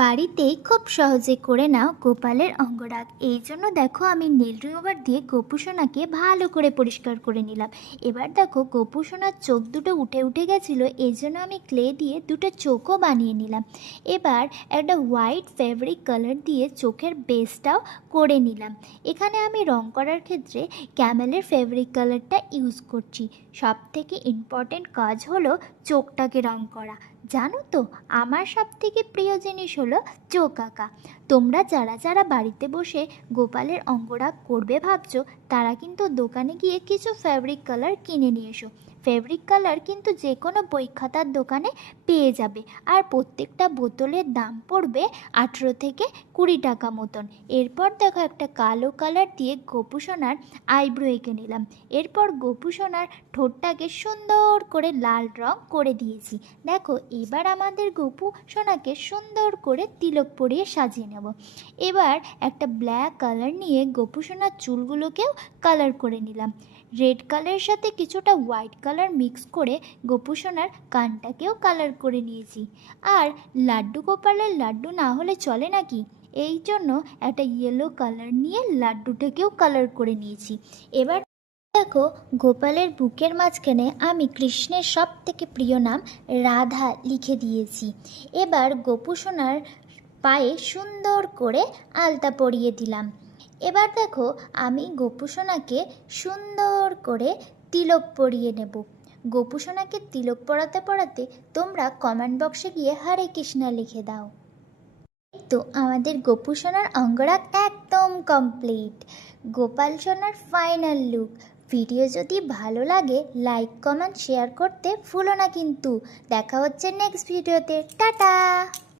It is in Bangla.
বাড়িতেই খুব সহজে করে নাও গোপালের অঙ্গরাগ। এই জন্য দেখো আমি নেল রিমুভার দিয়ে গোপুসোনাকে ভালো করে পরিষ্কার করে নিলাম। এবার দেখো গোপুসোনার চোখ দুটো উঠে উঠে গেছিলো, এই জন্য আমি ক্লে দিয়ে দুটো চোখও বানিয়ে নিলাম। এবার একটা হোয়াইট ফেব্রিক কালার দিয়ে চোখের বেসটাও করে নিলাম। এখানে আমি রং করার ক্ষেত্রে ক্যামেলের ফেব্রিক কালারটা ইউজ করছি। সব থেকে ইম্পর্টেন্ট কাজ হলো চোখটাকে রং করা। জানো তো, আমার সবথেকে প্রিয় জিনিস হলো চোখ আঁকা। তোমরা যারা যারা বাড়িতে বসে গোপালের অঙ্গরাগ করবে ভাবছো, তারা কিন্তু দোকানে গিয়ে কিছু ফ্যাব্রিক কালার কিনে নিয়ে এসো। ফ্যাব্রিক কালার কিন্তু যে কোনো বই খাতার দোকানে পেয়ে যাবে। আর প্রত্যেকটা বোতলের দাম পড়বে 18 থেকে 20 টাকা মতন। এরপর দেখো একটা কালো কালার দিয়ে গোপুসোনার আইব্রো এঁকে নিলাম। এরপর গোপুসোনার ঠোঁটটাকে সুন্দর করে লাল রং করে দিয়েছি। দেখো এবার আমাদের গপু সোনাকে সুন্দর করে তিলক পরিয়ে সাজিয়ে নেব। এবার একটা ব্ল্যাক কালার নিয়ে গপু সোনার চুলগুলোকেও কালার করে নিলাম। রেড কালারের সাথে কিছুটা হোয়াইট কালার মিক্স করে গপু সোনার কানটাকেও কালার করে নিয়েছি। আর লাড্ডু গোপালের লাড্ডু না হলে চলে নাকি, এই জন্য একটা ইয়েলো কালার নিয়ে লাড্ডুটাকেও কালার করে নিয়েছি। এবার দেখো গোপালের বুকের মাঝখানে আমি কৃষ্ণের সব থেকে প্রিয় নাম রাধা লিখে দিয়েছি। এবার গোপুসোনার পায়ে সুন্দর করে আলতা পরিয়ে দিলাম। এবার দেখো আমি গোপুসোনাকে সুন্দর করে তিলক পরিয়ে নেব। গোপুসোনাকে তিলক পরাতে পরাতে তোমরা কমেন্ট বক্সে গিয়ে হরে কৃষ্ণা লিখে দাও। তো আমাদের গোপু সোনার অঙ্গরাগ একদম কমপ্লিট। গোপাল সোনার ফাইনাল লুক। ভিডিও যদি ভালো লাগে লাইক কমেন্ট শেয়ার করতে ভুলো না কিন্তু। দেখা হচ্ছে নেক্সট ভিডিওতে। টাটা।